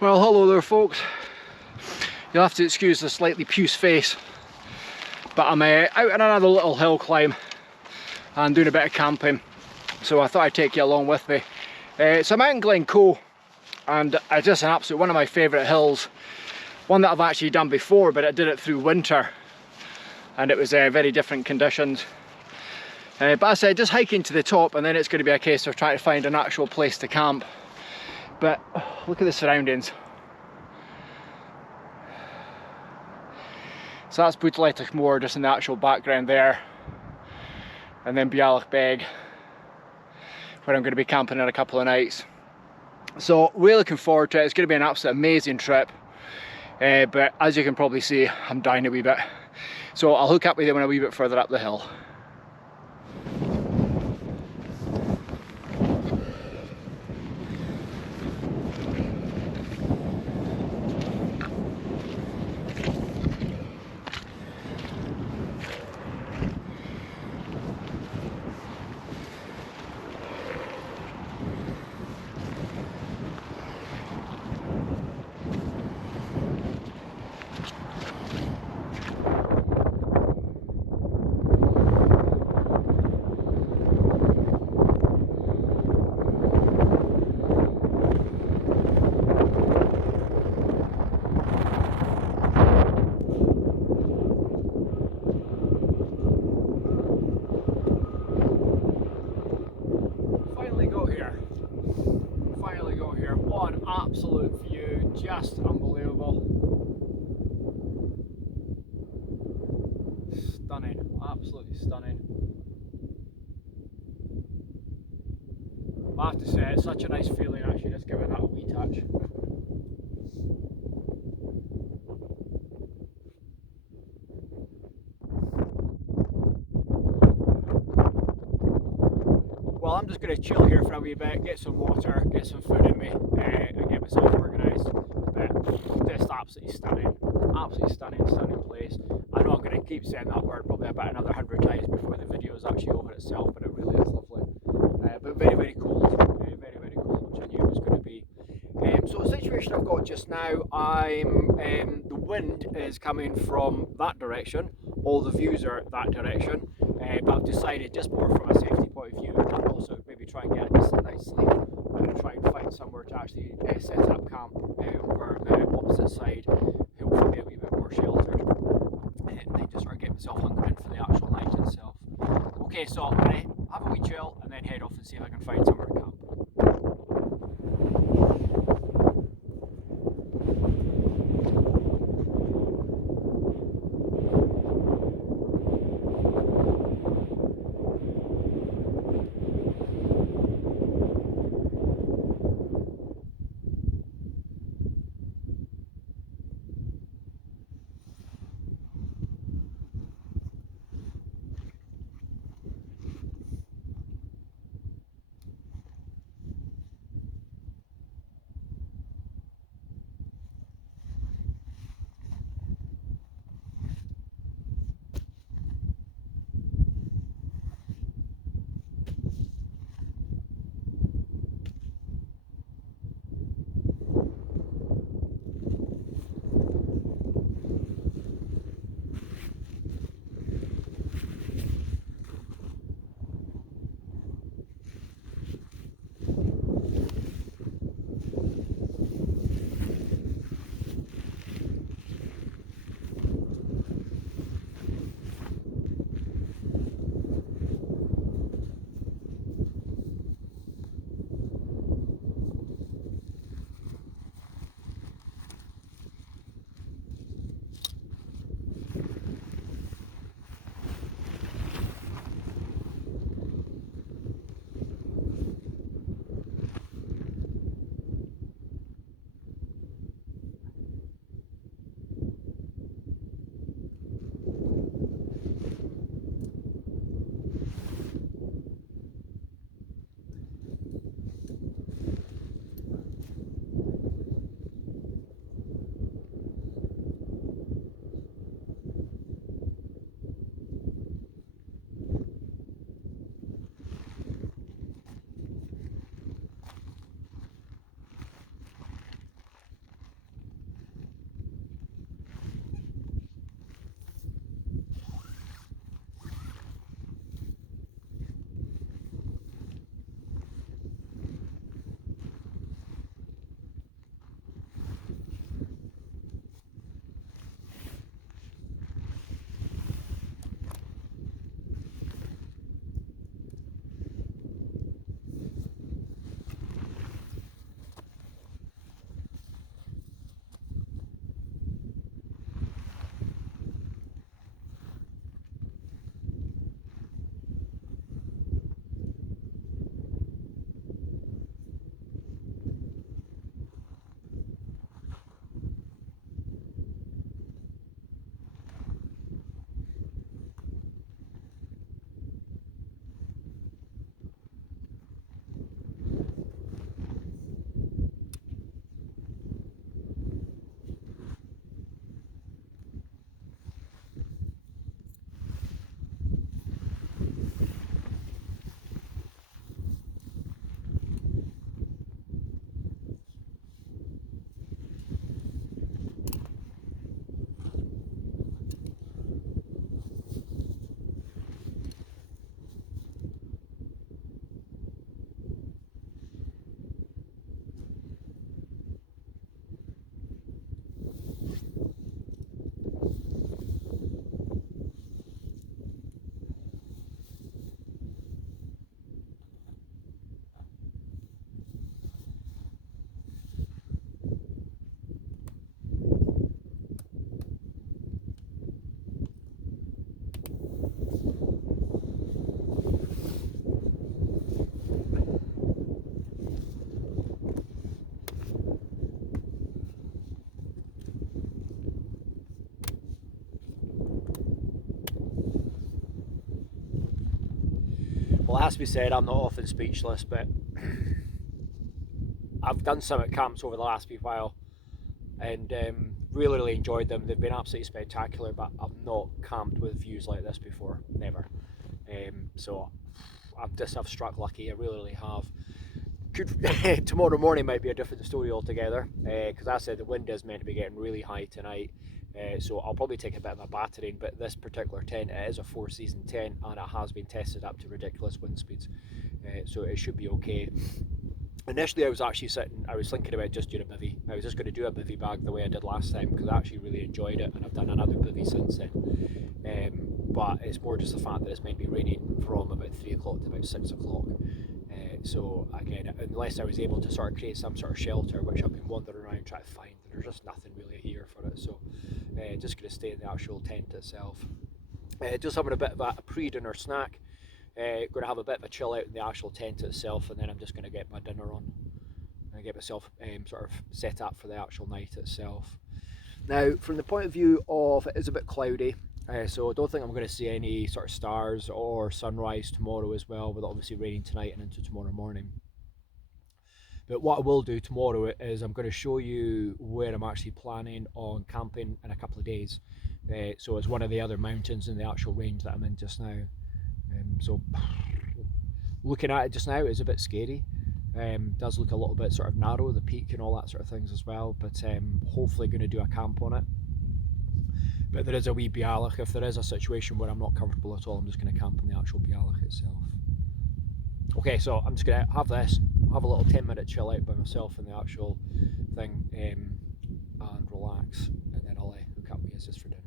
Well, hello there folks. You'll have to excuse the slightly puce face, but I'm out on another little hill climb and doing a bit of camping, so I thought I'd take you along with me. So I'm out in Glencoe, and it's just an absolute one of my favourite hills. One that I've actually done before, but I did it through winter and it was very different conditions. But I said just hiking to the top, and then it's going to be a case of trying to find an actual place to camp. But look at the surroundings. So that's Chrùlaiste Moor just in the actual background there, and then Beinn, where I'm going to be camping in a couple of nights. So really looking forward to it. It's going to be an absolute amazing trip, but as you can probably see, I'm dying a wee bit. So I'll hook up with you when I'm a wee bit further up the hill. Finally got here. What an absolute view, just unbelievable. Stunning, absolutely stunning. I have to say, it's such a nice feeling actually just giving that a wee touch. Well, I'm just going to chill here for a wee bit, get some water, get some food in me, and get myself organised. But just absolutely stunning place. I know I'm going to keep saying that word probably about another 100 times before the video is actually over itself, but it really is lovely. But very cold, very cold, which I knew it was going to be. So the situation I've got just now, the wind is coming from that direction, all the views are that direction, but I've decided just more from a safety point of view, and also maybe try and get a decent night's sleep. I'm going to try and find somewhere to actually set up camp over the opposite side, hopefully be a wee bit more sheltered, and then just sort of get myself hunkered in for the actual night itself. Okay, so I'm going to have a wee chill and then head off and see if I can find somewhere to camp. it has to be said, I'm not often speechless, but I've done some at camps over the last wee while, and really enjoyed them. They've been absolutely spectacular, but I've not camped with views like this before, never. So I've struck lucky. I really have. Tomorrow morning might be a different story altogether, because I said the wind is meant to be getting really high tonight. So I'll probably take a bit of a battering, but this particular tent, it is a 4-season tent, and it has been tested up to ridiculous wind speeds, so it should be okay. Initially I was thinking about just doing a bivvy. I was just going to do a bivvy bag the way I did last time, because I actually really enjoyed it, and I've done another bivvy since then. But it's more just the fact that it's meant to be raining from about 3 o'clock to about 6 o'clock. So again, unless I was able to sort of create some sort of shelter, which I've been wandering around trying to find, there's just nothing really here for it. So just going to stay in the actual tent itself. Just having a bit of a pre-dinner snack. Going to have a bit of a chill out in the actual tent itself, and then I'm just going to get my dinner on and get myself sort of set up for the actual night itself. Now, from the point of view of, it is a bit cloudy, so I don't think I'm going to see any sort of stars or sunrise tomorrow as well, with obviously raining tonight and into tomorrow morning. But what I will do tomorrow is I'm going to show you where I'm actually planning on camping in a couple of days. So it's one of the other mountains in the actual range that I'm in just now. So looking at it just now is a bit scary. Does look a little bit sort of narrow, the peak and all that sort of things as well, but hopefully going to do a camp on it. But there is a wee Bealach. If there is a situation where I'm not comfortable at all, I'm just going to camp in the actual Bealach itself. Okay, so I'm just going to have this, have a little 10-minute chill out by myself in the actual thing, and relax, and then I'll hook up with you just for dinner.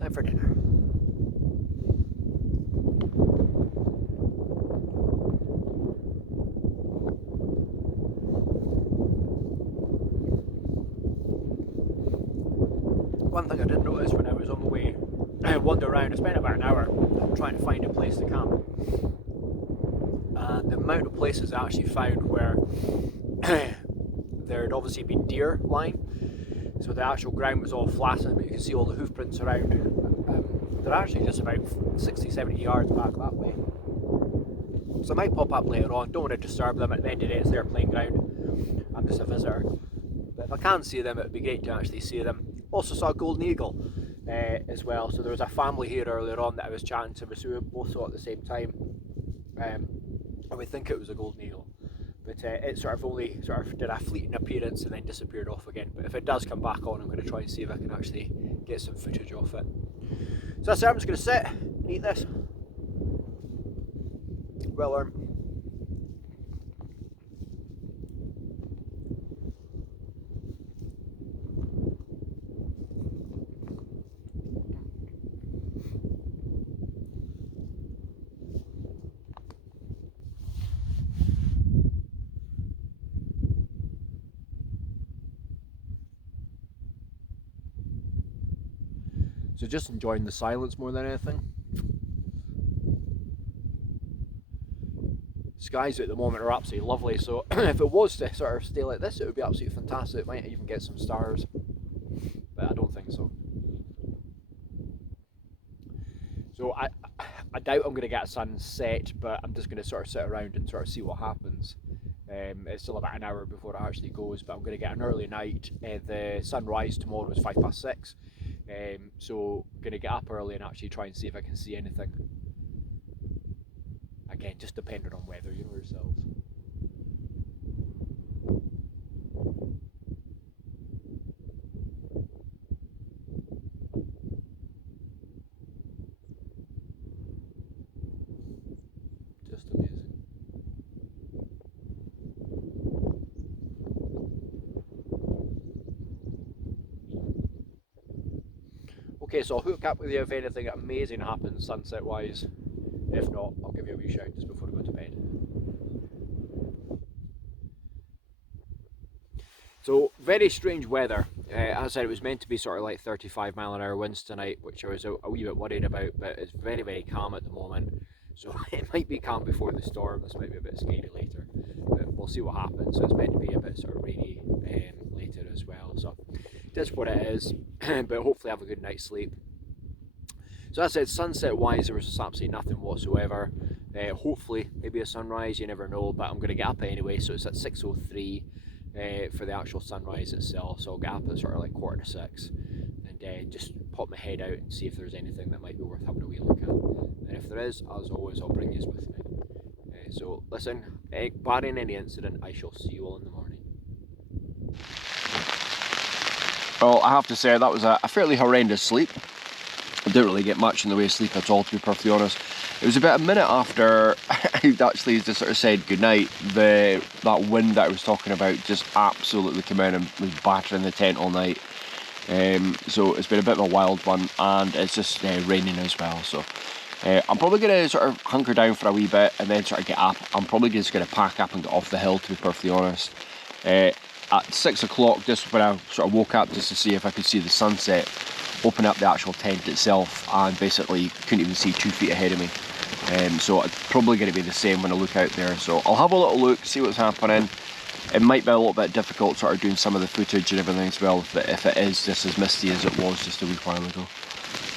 Time for dinner. One thing I did notice when I was on the way, I wandered around, I spent about an hour trying to find a place to camp. And the amount of places I actually found where there had obviously been deer lying, so the actual ground was all flattened, but you can see all the hoof prints around. They're actually just about 60-70 yards back that way. So I might pop up later on, don't want to disturb them. At the end of the day, it's their playing ground. I'm just a visitor. But if I can see them, it would be great to actually see them. Also saw a golden eagle as well. So there was a family here earlier on that I was chatting to, so we both saw at the same time. And we think it was a golden eagle. But it sort of only did a fleeting appearance and then disappeared off again. But if it does come back on, I'm going to try and see if I can actually get some footage off it. So that's it, I'm just going to sit and eat this. Well earned. So just enjoying the silence more than anything. Skies at the moment are absolutely lovely, so if it was to sort of stay like this, it would be absolutely fantastic. It might even get some stars, but I don't think so. So I doubt I'm going to get a sunset, but I'm just going to sort of sit around and sort of see what happens. It's still about an hour before it actually goes, but I'm going to get an early night. The sunrise tomorrow is 6:05, so I'm going to get up early and actually try and see if I can see anything. Again, just depending on weather, you know yourselves. Just amazing. Okay, so I'll hook up with you if anything amazing happens sunset wise. If not, I'll give you a wee shout just before I go to bed. So, very strange weather. As I said, it was meant to be sort of like 35-mile-an-hour winds tonight, which I was a wee bit worried about, but it's very, very calm at the moment. So it might be calm before the storm. This might be a bit scary later, but we'll see what happens. So it's meant to be a bit sort of rainy later as well. So that's what it is, but hopefully have a good night's sleep. So as I said, sunset wise, there was just absolutely nothing whatsoever. Hopefully, maybe a sunrise, you never know, but I'm going to get up anyway. So it's at 6:03 for the actual sunrise itself. So I'll get up at sort of like 5:45 and just pop my head out and see if there's anything that might be worth having a wee look at. And if there is, as always, I'll bring you with me. So listen, barring any incident, I shall see you all in the morning. Well, I have to say that was a fairly horrendous sleep. I didn't really get much in the way of sleep at all, to be perfectly honest. It was about a minute after I'd actually just sort of said goodnight, that wind that I was talking about just absolutely came out and was battering the tent all night. So it's been a bit of a wild one, and it's just raining as well. So I'm probably going to sort of hunker down for a wee bit and then sort of get up. I'm probably just going to pack up and get off the hill, to be perfectly honest. At 6 o'clock, just when I sort of woke up just to see if I could see the sunset, open up the actual tent itself, and basically couldn't even see 2 feet ahead of me. So it's probably going to be the same when I look out there. So I'll have a little look, see what's happening. It might be a little bit difficult sort of doing some of the footage and everything as well, but if it is just as misty as it was just a wee while ago.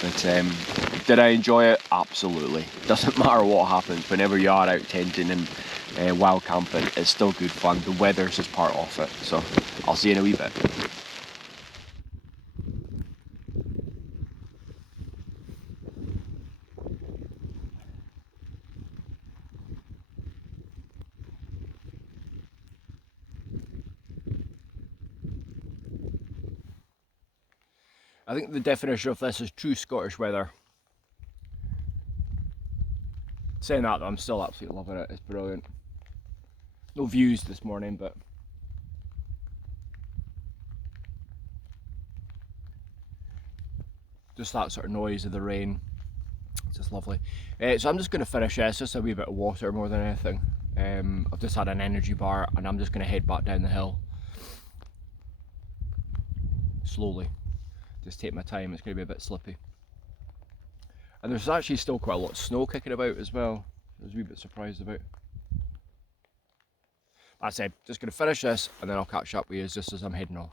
But did I enjoy it? Absolutely. Doesn't matter what happens, whenever you are out tenting and wild camping, it's still good fun. The weather's just part of it. So I'll see you in a wee bit. I think the definition of this is true Scottish weather. Saying that though, I'm still absolutely loving it. It's brilliant. No views this morning, but just that sort of noise of the rain. It's just lovely. So I'm just going to finish this. Just a wee bit of water more than anything. I've just had an energy bar, and I'm just going to head back down the hill slowly. Just take my time. It's going to be a bit slippy. And there's actually still quite a lot of snow kicking about as well. I was a wee bit surprised about. Like I said, just going to finish this, and then I'll catch up with you just as I'm heading off.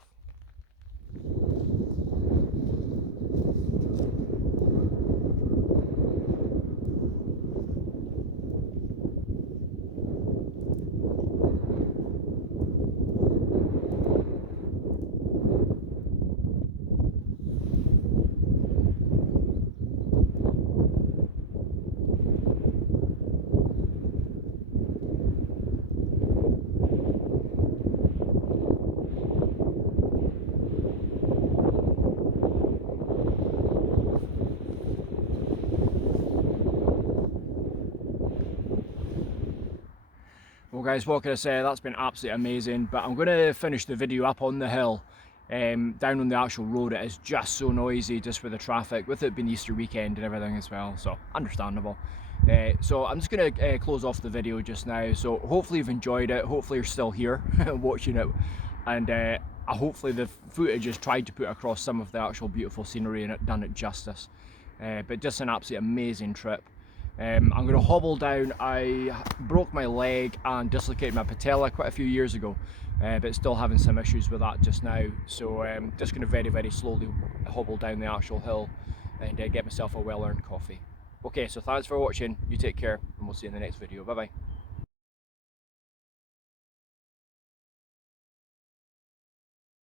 Well guys, what can I say, that's been absolutely amazing, but I'm going to finish the video up on the hill. Down on the actual road it is just so noisy, just with the traffic, with it being Easter weekend and everything as well, so understandable. So I'm just going to close off the video just now, so hopefully you've enjoyed it, hopefully you're still here watching it, and hopefully the footage has tried to put across some of the actual beautiful scenery and done it justice. But just an absolutely amazing trip. I'm going to hobble down. I broke my leg and dislocated my patella quite a few years ago, but still having some issues with that just now. So just going to very slowly hobble down the actual hill and get myself a well-earned coffee. Okay, so thanks for watching. You take care, and we'll see you in the next video. Bye bye.